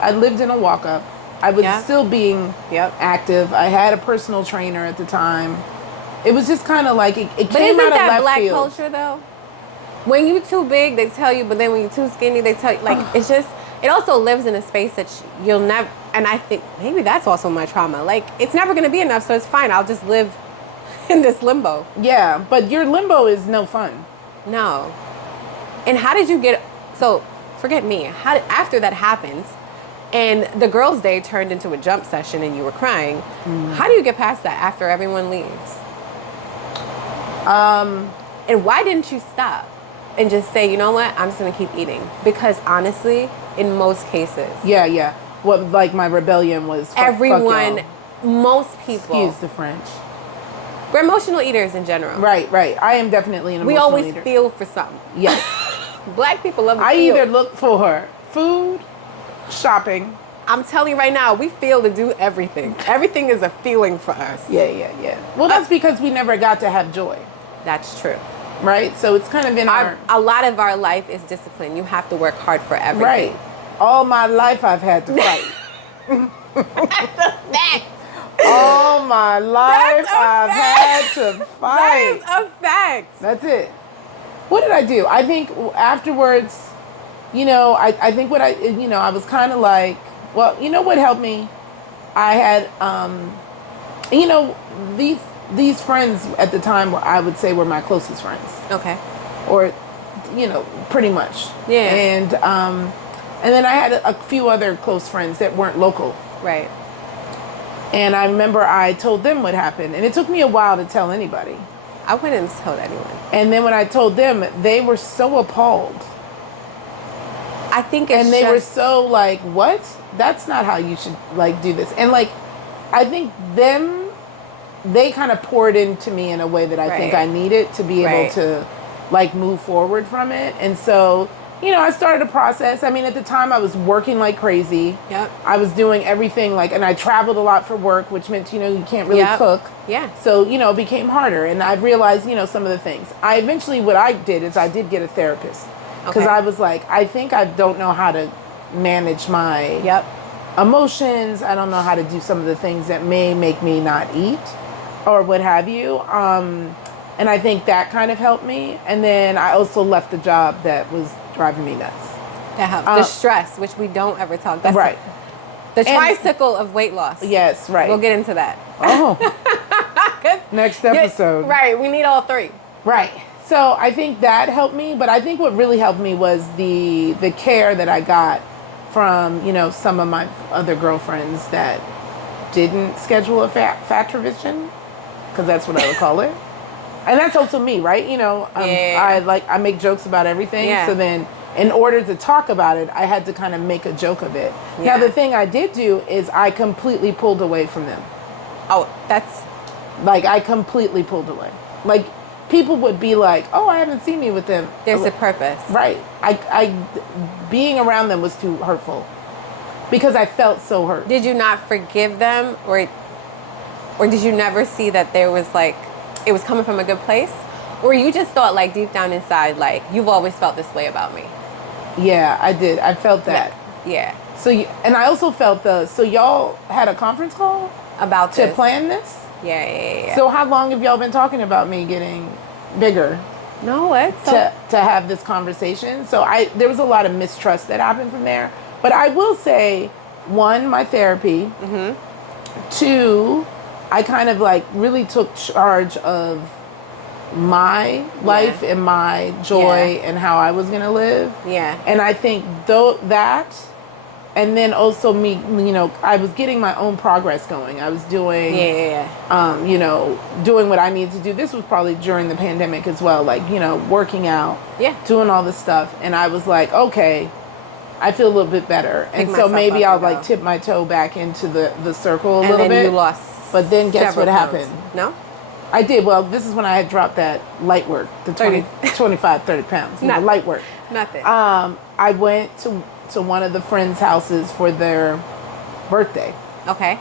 I lived in a walk-up. I was still being active. I had a personal trainer at the time. It was just kind of like, it came out of left field. But isn't that black culture, though? When you too big, they tell you, but then when you're too skinny, they tell you, like, it's it also lives in a space that you'll never, and I think maybe that's also my trauma. Like, it's never going to be enough, so it's fine. I'll just live in this limbo. Yeah, but your limbo is no fun. No. And how did you get, so forget me, how after that happens, and the girls' day turned into a jump session and you were crying, how do you get past that after everyone leaves? And why didn't you stop and just say, you know what, I'm just going to keep eating? Because honestly, in most cases. Yeah. What, like my rebellion was everyone, fuck most people. Excuse the French. We're emotional eaters in general. Right. I am definitely an emotional eater. We always eater. feel for something. Yes. Black people love to feel. I either look for food, shopping. I'm telling you right now, we feel to do everything. Everything is a feeling for us. Yeah. Well, that's because we never got to have joy. That's true. Right? So it's kind of in a lot of our life is discipline. You have to work hard for everything. Right. All my life I've had to fight. That's a fact. All my life I've had to fight. That is a fact. That's it. What did I do? I think afterwards, I think I was kind of like, well, you know what helped me? I had, these friends at the time, I would say were my closest friends. Okay. Or, pretty much. Yeah. And then I had a few other close friends that weren't local. Right. And I remember I told them what happened. And it took me a while to tell anybody. I wouldn't have told anyone. And then when I told them, they were so appalled. I think they were so like, what? That's not how you should do this. And I think they kind of poured into me in a way that I think I needed to be able to move forward from it. And so, I started a process. I mean, at the time I was working like crazy. Yep. I was doing everything and I traveled a lot for work, which meant, you can't really cook. Yeah. So, it became harder. And I realized, some of the things. What I did is I did get a therapist. Because I was like, I think I don't know how to manage my emotions. I don't know how to do some of the things that may make me not eat or what have you. And I think that kind of helped me. And then I also left the job that was driving me nuts. That helps. The stress, which we don't ever talk. That's right. The tricycle of weight loss. Yes, right. We'll get into that. Oh. Next episode. Right. We need all three. Right. So I think that helped me. But I think what really helped me was the care that I got from, some of my other girlfriends that didn't schedule a fat revision, because that's what I would call it. And that's also me, right? I make jokes about everything. Yeah. So then in order to talk about it, I had to kind of make a joke of it. Yeah. Now, the thing I did do is I completely pulled away from them. Oh, that's... I completely pulled away. People would be like, oh, I haven't seen you with them. There's a purpose. Right. I being around them was too hurtful because I felt so hurt. Did you not forgive them or did you never see that there was it was coming from a good place? Or you just thought deep down inside, you've always felt this way about me? Yeah, I did. I felt that. Yeah. So, and I also felt so y'all had a conference call? About to plan this? Yeah. So how long have y'all been talking about me getting bigger? No, it's... To have this conversation. So there was a lot of mistrust that happened from there. But I will say, one, my therapy. Mm-hmm. Two, I kind of really took charge of my life and my joy and how I was going to live. Yeah. And I think that, and then also me, I was getting my own progress going. I was doing, doing what I needed to do. This was probably during the pandemic as well, working out, doing all this stuff. And I was like, okay, I feel a little bit better. And so maybe I'll tip my toe back into the circle a little bit. And then you lost. But then guess what happened? No? I did. Well, this is when I had dropped that light work, the 25, 30 pounds, light work. Nothing. I went to one of the friends' houses for their birthday. Okay.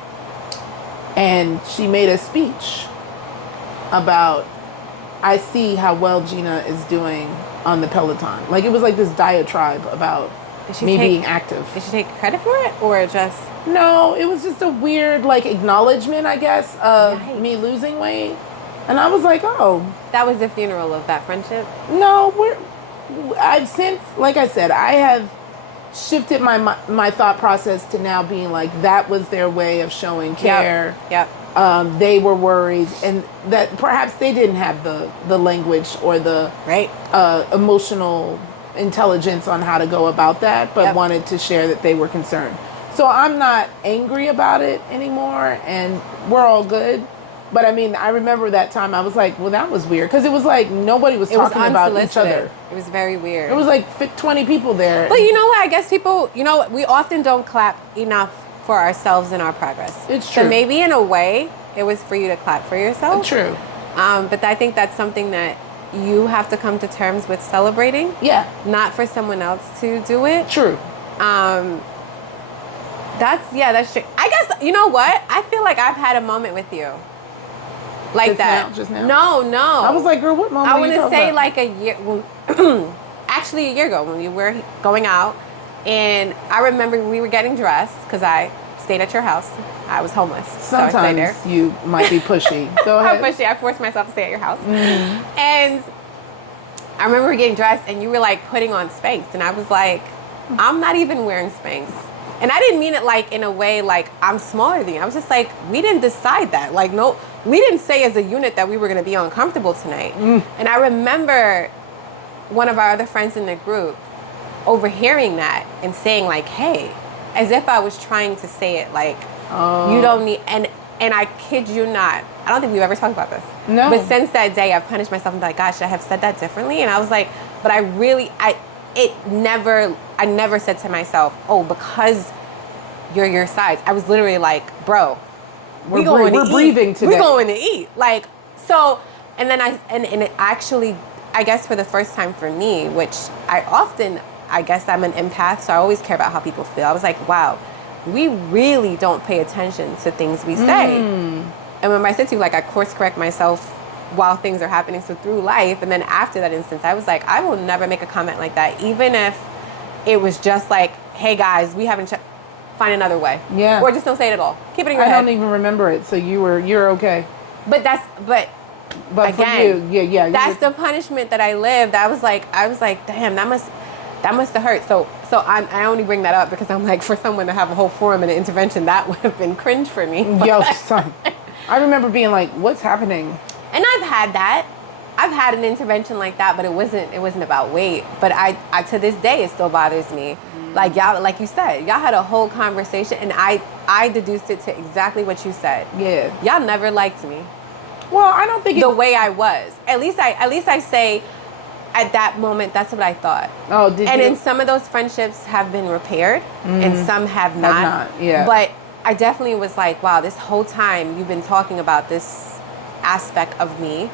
And she made a speech about, I see how well Gena is doing on the Peloton. It was this diatribe about me being active. Did she take credit for it or just... No, it was just a weird acknowledgement, I guess, of me losing weight. And I was like, oh. That was the funeral of that friendship? No, I've since, like I said, I have shifted my thought process to now being like, that was their way of showing care. Yep. They were worried, and that perhaps they didn't have the language or the Right. emotional intelligence on how to go about that, but wanted to share that they were concerned. So I'm not angry about it anymore, and we're all good. But I mean, I remember that time I was like, well, that was weird. Because it was like nobody was talking about each other. It was very weird. It was like 20 people there. But you know what? I guess people, we often don't clap enough for ourselves and our progress. It's true. So maybe in a way, it was for you to clap for yourself. True. But I think that's something that you have to come to terms with celebrating. Yeah. Not for someone else to do it. True. That's true. I guess, you know what? I feel like I've had a moment with you. Like Just now? No. I was like, girl, what moment I want to say about? like a year, actually a year ago when we were going out, and I remember we were getting dressed because I stayed at your house. I was homeless, so I stayed there. Sometimes you might be pushy. Go ahead. I'm pushy. I forced myself to stay at your house. And I remember we getting dressed, and you were like putting on Spanx, and I was like, I'm not even wearing Spanx. And I didn't mean it like in a way like I'm smaller than you. I was just like, we didn't decide that. Like, no, we didn't say as a unit that we were going to be uncomfortable tonight. And I remember one of our other friends in the group overhearing that and saying like, hey, as if I was trying to say it like, you don't need, and I kid you not, I don't think we've ever talked about this. No. But since that day, I've punished myself and been like, gosh, I have said that differently. And I was like, but I never said to myself, oh, because you're your size. I was literally like, bro, we're breathing today. We're going to eat. Like, so, and then and it actually, I guess for the first time for me, which I guess I'm an empath, so I always care about how people feel. I was like, wow, we really don't pay attention to things we say. And when I said to you, like, I course correct myself while things are happening, so through life. And then after that instance, I was like, I will never make a comment like that, even if it was just like, hey guys, we haven't find another way. Yeah. Or just don't say it at all. Keep it in your head. I don't even remember it, so you're okay. But again, for you, that's the punishment that I lived. I was like, damn, that must have hurt. So I only bring that up because I'm like, for someone to have a whole forum and an intervention, that would have been cringe for me. Yo, son. I remember being like, what's happening? And I've had that. I've had an intervention like that, but it wasn't about weight. But I to this day, it still bothers me. Like y'all, like you said, y'all had a whole conversation, and I deduced it to exactly what you said. Yeah. Y'all never liked me. Well, I don't think the way I was. At least I say, at that moment, that's what I thought. Oh, did and you? And some of those friendships have been repaired, and some have not. Yeah. But I definitely was like, wow, this whole time you've been talking about this aspect of me,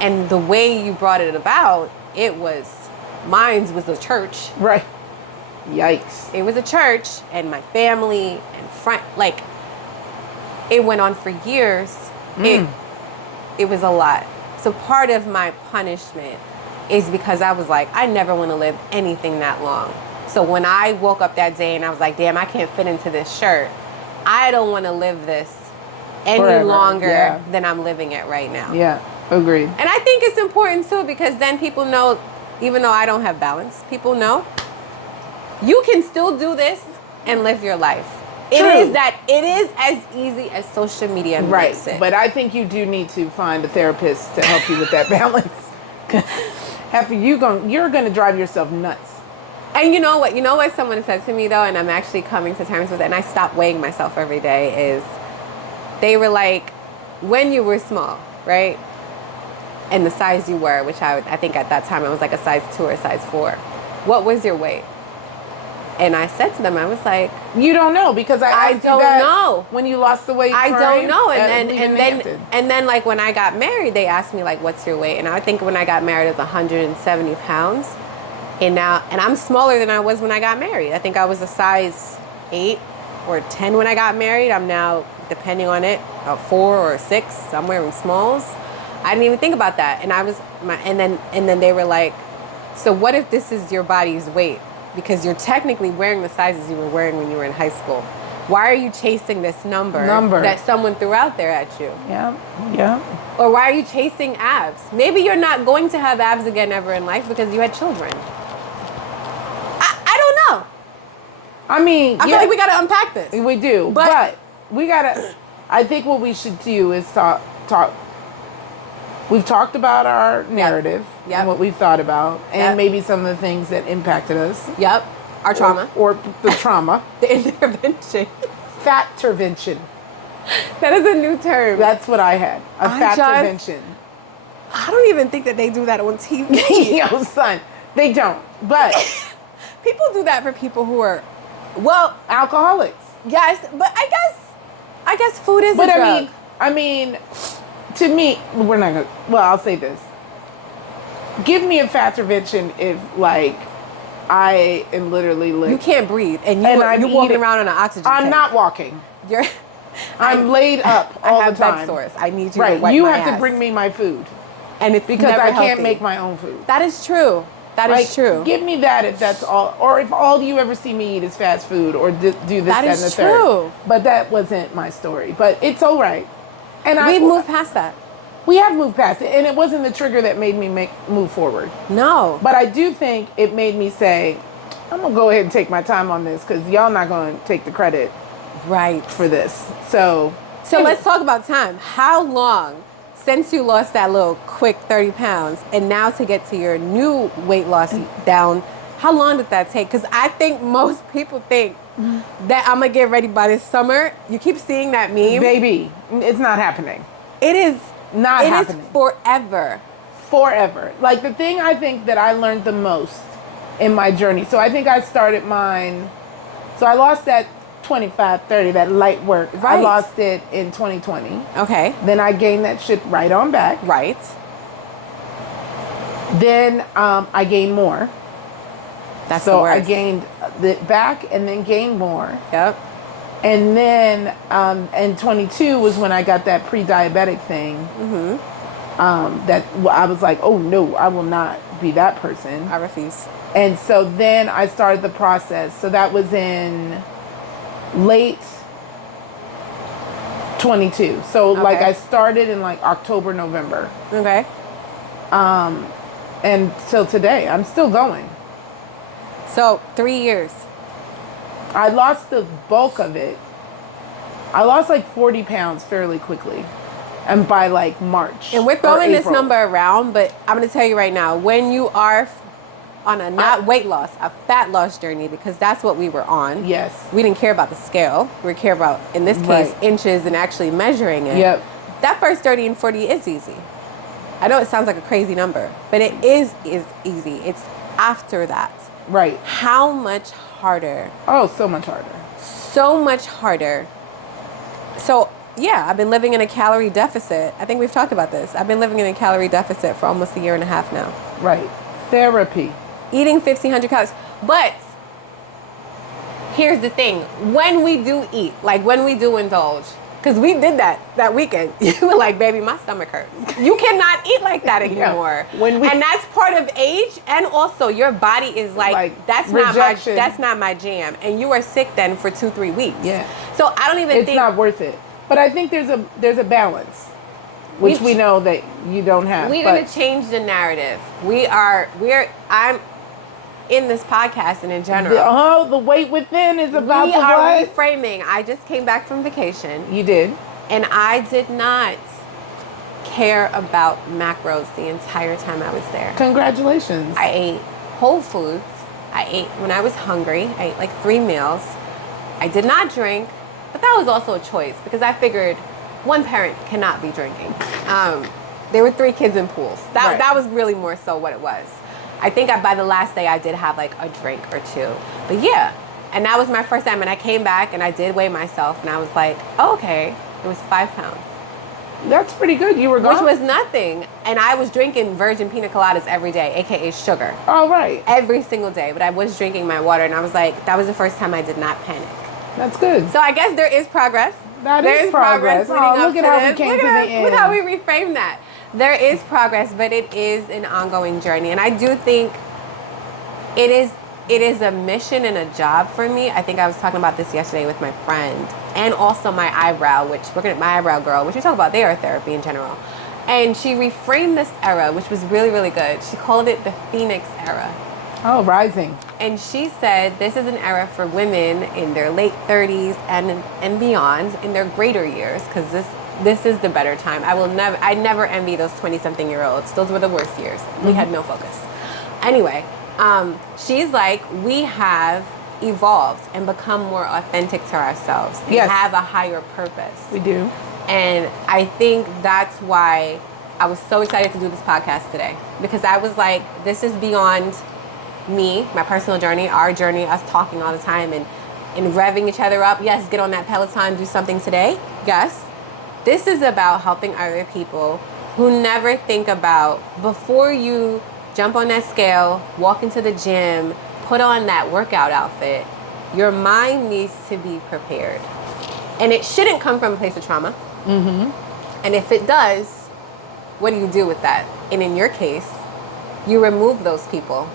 and the way you brought it about, mine was a church. Right. Yikes. It was a church, and my family and like, it went on for years. It was a lot. So part of my punishment is because I was like, I never want to live anything that long. So when I woke up that day and I was like, damn, I can't fit into this shirt, I don't want to live this any longer than I'm living it right now. Yeah, agreed. And I think it's important too, because then people know, even though I don't have balance, people know you can still do this and live your life. True. It is as easy as social media makes it. But I think you do need to find a therapist to help you with that balance. You're going to drive yourself nuts. And you know what someone said to me though, and I'm actually coming to terms with it, and I stopped weighing myself every day, is they were like, when you were small, right? And the size you were, which I think at that time I was like a size 2 or a size 4. What was your weight? And I said to them, I was like, you don't know, because I don't know when you lost the weight. I don't know. And then like when I got married, they asked me like, what's your weight? And I think when I got married, it was 170 pounds. And I'm smaller than I was when I got married. I think I was a size 8 or 10 when I got married. I'm now, depending on it, a 4 or a 6, somewhere in smalls. I didn't even think about that. And then they were like, so what if this is your body's weight? Because you're technically wearing the sizes you were wearing when you were in high school. Why are you chasing this number that someone threw out there at you? Yeah. Or why are you chasing abs? Maybe you're not going to have abs again ever in life because you had children. I don't know. I mean, I feel like we got to unpack this. We do, but we gotta. I think what we should do is talk. We've talked about our narrative and what we've thought about, and maybe some of the things that impacted us. Yep. Our trauma. Or the trauma. The intervention. Fat-tervention. That is a new term. That's what I had. A fat-tervention. I don't even think that they do that on TV. Yo, son. They don't. But people do that for people who are, well, alcoholics. Yes, but I guess food is a drug. I mean, to me, we're not gonna. Well, I'll say this. Give me a fat-tervention if, like, I am literally you can't breathe and you're walking around on an oxygen tank. I'm not walking. I'm laid up all the time. I have bed sores. I need you to wipe You my have ass. to bring me my food. And it's because I can't healthy. make my own food. That is true. That is true. Give me that if that's all, or if all you ever see me eat is fast food or do this, that, and the third. True. But that wasn't my story. But it's all right. And we've moved past that. We have moved past it, and it wasn't the trigger that made me move forward. No. But I do think it made me say, I'm gonna go ahead and take my time on this because y'all not gonna take the credit, right, for this. So let's talk about time. How long since you lost that little quick 30 pounds, and now to get to your new weight loss down? How long did that take? Because I think most people think that I'm gonna get ready by this summer. You keep seeing that meme, baby. It's not happening. It is. Not happening. It is forever. Forever. Like the thing I think that I learned the most in my journey. So I think I started mine. So I lost that 25, 30, that light work. Right. I lost it in 2020. Okay. Then I gained that shit right on back. Right. Then I gained more. That's the worst. I gained it back and then gained more. Yep. And then in 22 was when I got that pre-diabetic thing. Mm-hmm. That I was like, oh no, I will not be that person. I refuse. And so then I started the process. So that was in late 22. So like I started in like October, November. Okay. And till today, I'm still going. So 3 years. I lost the bulk of it. I lost like 40 pounds fairly quickly. And by like March. And we're throwing this number around, but I'm going to tell you right now, when you are on a not weight loss, a fat loss journey, because that's what we were on. Yes. We didn't care about the scale. We care about, in this case, inches and actually measuring it. Yep. That first 30 and 40 is easy. I know it sounds like a crazy number, but it is easy. It's after that. Right. How much harder? Oh, so much harder. So much harder. So, yeah, I've been living in a calorie deficit. I think we've talked about this. I've been living in a calorie deficit for almost a year and a half now. Right. Therapy. Eating 1,500 calories. But here's the thing. When we do eat, like when we do indulge, because we did that weekend. You were like, baby, my stomach hurts. You cannot eat like that anymore. Yeah. And that's part of age, and also your body is like that's not my jam. And you are sick then for 2-3 weeks. Yeah. So I don't even think it's not worth it. But I think there's a balance, which we know that you don't have. We're gonna change the narrative. I'm in this podcast and in general. The weight within is about we to are what? reframing. I just came back from vacation. You did. And I did not care about macros the entire time I was there. Congratulations. I ate whole foods. I ate when I was hungry. I ate like 3 meals. I did not drink, but that was also a choice because I figured one parent cannot be drinking. There were 3 kids in pools. That was really more so what it was. I think by the last day I did have like a drink or 2. But yeah, and that was my first time. And I came back and I did weigh myself and I was like, oh, okay, it was 5 pounds. That's pretty good. You were gone? Which was nothing. And I was drinking virgin pina coladas every day, AKA sugar. Oh, right. Every single day. But I was drinking my water and I was like, that was the first time I did not panic. That's good. So I guess there is progress. There is progress. Look at how we came to the end. Look how we reframed that. There is progress, but it is an ongoing journey. And I do think it is a mission and a job for me. I think I was talking about this yesterday with my friend. And also my eyebrow, my eyebrow girl, which we talk about their therapy in general. And she reframed this era, which was really, really good. She called it the Phoenix era. Oh, rising. And she said this is an era for women in their late 30s and beyond, in their greater years, because this is the better time. I never envy those 20-something-year-olds. Those were the worst years. We had no focus. Anyway, she's like, we have evolved and become more authentic to ourselves and have a higher purpose. We do. And I think that's why I was so excited to do this podcast today, because I was like, this is beyond me, my personal journey, our journey, us talking all the time and revving each other up. Yes, get on that Peloton, do something today. Yes. This is about helping other people who never think about, before you jump on that scale, walk into the gym, put on that workout outfit, your mind needs to be prepared. And it shouldn't come from a place of trauma. Mm-hmm. And if it does, what do you do with that? And in your case, you remove those people.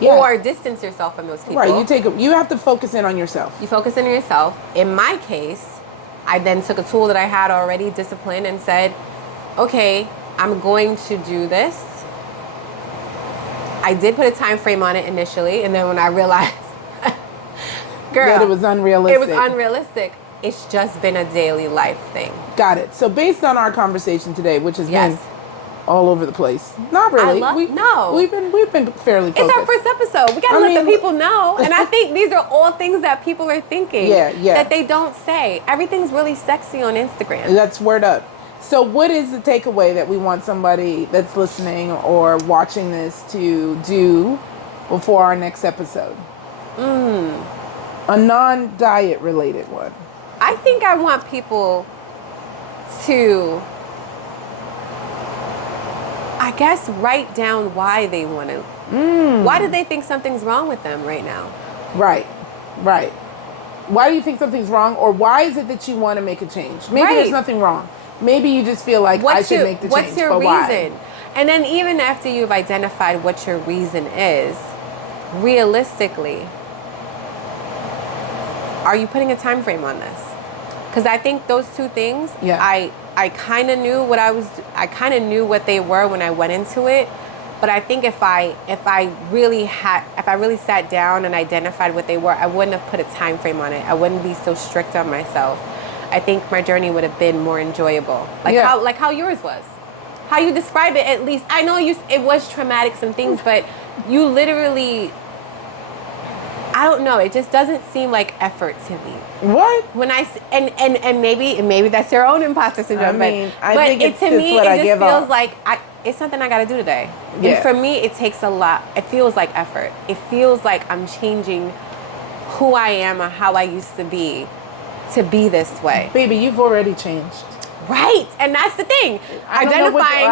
Yeah. Or distance yourself from those people. Right, you have to focus in on yourself. You focus in on yourself. In my case, I then took a tool that I had already, discipline, and said, okay, I'm going to do this. I did put a time frame on it initially, and then when I realized, girl, that it was unrealistic. It was unrealistic. It's just been a daily life thing. Got it. So based on our conversation today, which has been all over the place. Not really. We've been fairly focused. It's our first episode. We got to let the people know. And I think these are all things that people are thinking. That they don't say. Everything's really sexy on Instagram. That's word up. So what is the takeaway that we want somebody that's listening or watching this to do before our next episode? A non-diet related one. I think I want people to, I guess, write down why they want to. Why do they think something's wrong with them right now? Right. Why do you think something's wrong? Or why is it that you want to make a change? Maybe there's nothing wrong. Maybe you just feel like I should make the change. What's your reason? Why? And then even after you've identified what your reason is, realistically, are you putting a time frame on this? Because I think those two things, I kind of knew I kind of knew what they were when I went into it. But I think if I really sat down and identified what they were, I wouldn't have put a time frame on it. I wouldn't be so strict on myself. I think my journey would have been more enjoyable. How yours was. How you describe it, at least. I know it was traumatic, some things, but you literally, I don't know, it just doesn't seem like effort to me. What? When and maybe that's your own imposter syndrome. I think it just feels like it's something I got to do today. Yeah. And for me, it takes a lot. It feels like effort. It feels like I'm changing who I am or how I used to be this way. Baby, you've already changed. Right. And that's the thing. I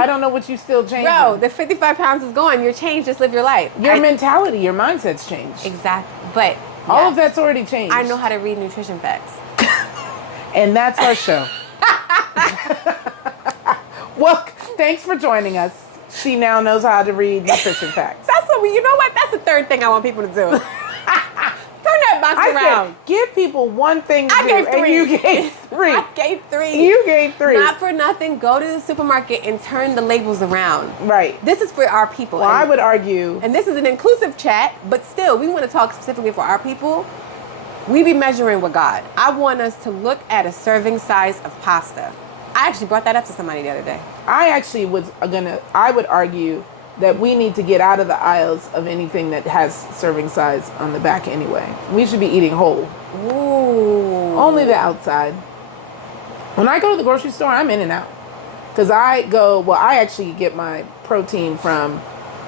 don't know what you still changing. Bro, the 55 pounds is gone. You're changed. Just live your life. Your mentality, your mindset's changed. Exactly. But all of that's already changed. I know how to read nutrition facts. And that's our show. Well, thanks for joining us. She now knows how to read nutrition facts. You know what? That's the third thing I want people to do. Turn that box around. Said, give people one thing to do. Gave 3. And you gave 3. I gave 3. You gave 3. Not for nothing. Go to the supermarket and turn the labels around. Right. This is for our people. Well, I would argue. And this is an inclusive chat, but still, we want to talk specifically for our people. We be measuring with God. I want us to look at a serving size of pasta. I actually brought that up to somebody the other day. I would argue that we need to get out of the aisles of anything that has serving size on the back anyway. We should be eating whole. Ooh. Only the outside. When I go to the grocery store, I'm in and out. Because I actually get my protein from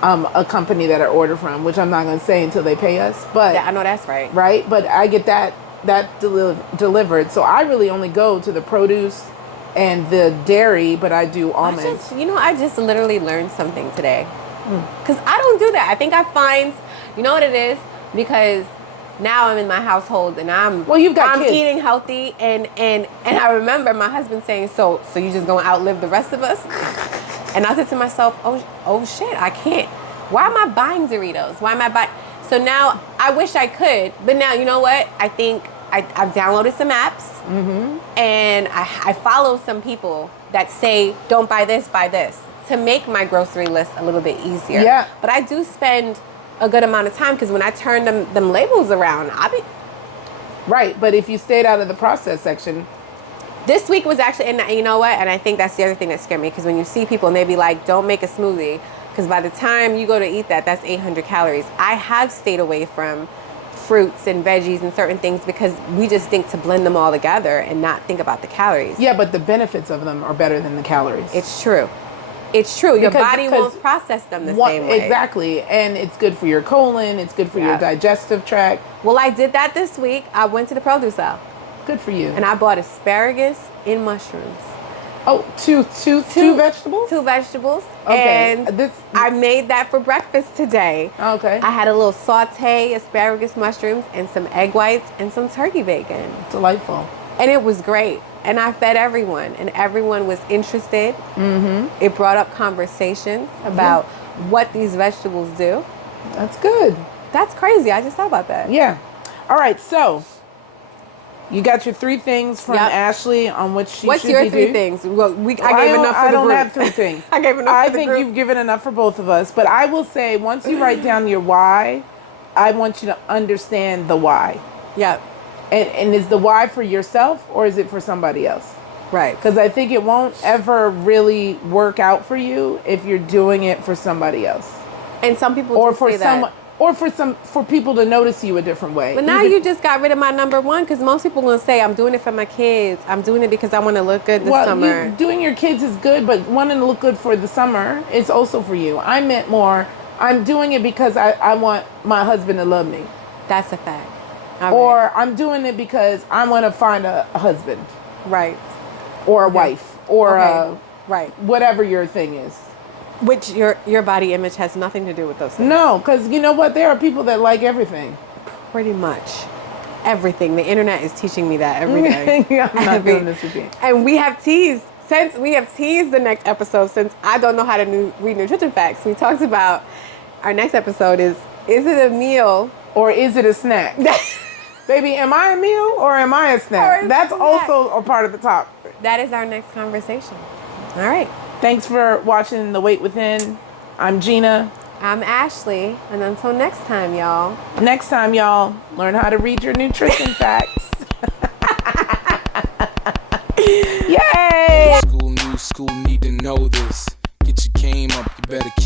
a company that I order from, which I'm not going to say until they pay us. But yeah, I know that's right. Right? But I get that delivered. So I really only go to the produce and the dairy, but I do almonds. I just literally learned something today. Because I don't do that. I think I find, you know what it is? Because now I'm in my household and I'm kids. Eating healthy and I remember my husband saying, so you just gonna outlive the rest of us? And I said to myself, oh shit, I can't. Why am I buying Doritos? So now I wish I could, but now you know what? I think I've downloaded some apps, and I follow some people that say, don't buy this, buy this, to make my grocery list a little bit easier. Yeah. But I do spend a good amount of time because when I turn them labels around, Right, but if you stayed out of the process section. This week was actually, and you know what? And I think that's the other thing that scared me because when you see people and they be like, don't make a smoothie because by the time you go to eat that's 800 calories. I have stayed away from fruits and veggies and certain things because we just think to blend them all together and not think about the calories. Yeah, but the benefits of them are better than the calories. It's true. It's true. Your body won't process them the same way. Exactly. And it's good for your colon. It's good for your digestive tract. Well, I did that this week. I went to the produce aisle. Good for you. And I bought asparagus and mushrooms. Oh, two vegetables? 2 vegetables. Okay. And I made that for breakfast today. Okay. I had a little saute, asparagus, mushrooms, and some egg whites and some turkey bacon. Delightful. And it was great. And I fed everyone, and everyone was interested. Mm-hmm. It brought up conversations about what these vegetables do. That's good. That's crazy. I just thought about that. Yeah. All right. So you got your 3 things from Ashley on what she What's should your be 3 doing? things? Well, I gave enough for the group. I don't have 3 things. I gave enough I for the think group. you've given enough for both of us. But I will say, once you write down your why, I want you to understand the why. Yep. And is the why for yourself or is it for somebody else? Right. Because I think it won't ever really work out for you if you're doing it for somebody else. And some people or do for say that. Or for people to notice you a different way. But now you just got rid of my number 1 because most people will say, I'm doing it for my kids. I'm doing it because I want to look good this summer. Doing your kids is good, but wanting to look good for the summer is also for you. I meant more, I'm doing it because I want my husband to love me. That's a fact. Or I'm doing it because I want to find a husband. Right. Or a wife. Or right. Whatever your thing is. Which your body image has nothing to do with those things. No, because you know what? There are people that like everything. Pretty much. Everything. The internet is teaching me that every day. I'm not doing this with you. And we have teased the next episode, since I don't know how to read nutrition facts. We talked about our next episode is it a meal or is it a snack? Baby, am I a meal or am I a snack? That's also a part of the talk. That is our next conversation. All right. Thanks for watching The Weight Within. I'm Gena. I'm Ashley. And until next time, y'all. Next time, y'all, learn how to read your nutrition facts. Yay! School need to know this. Get your game up, you better keep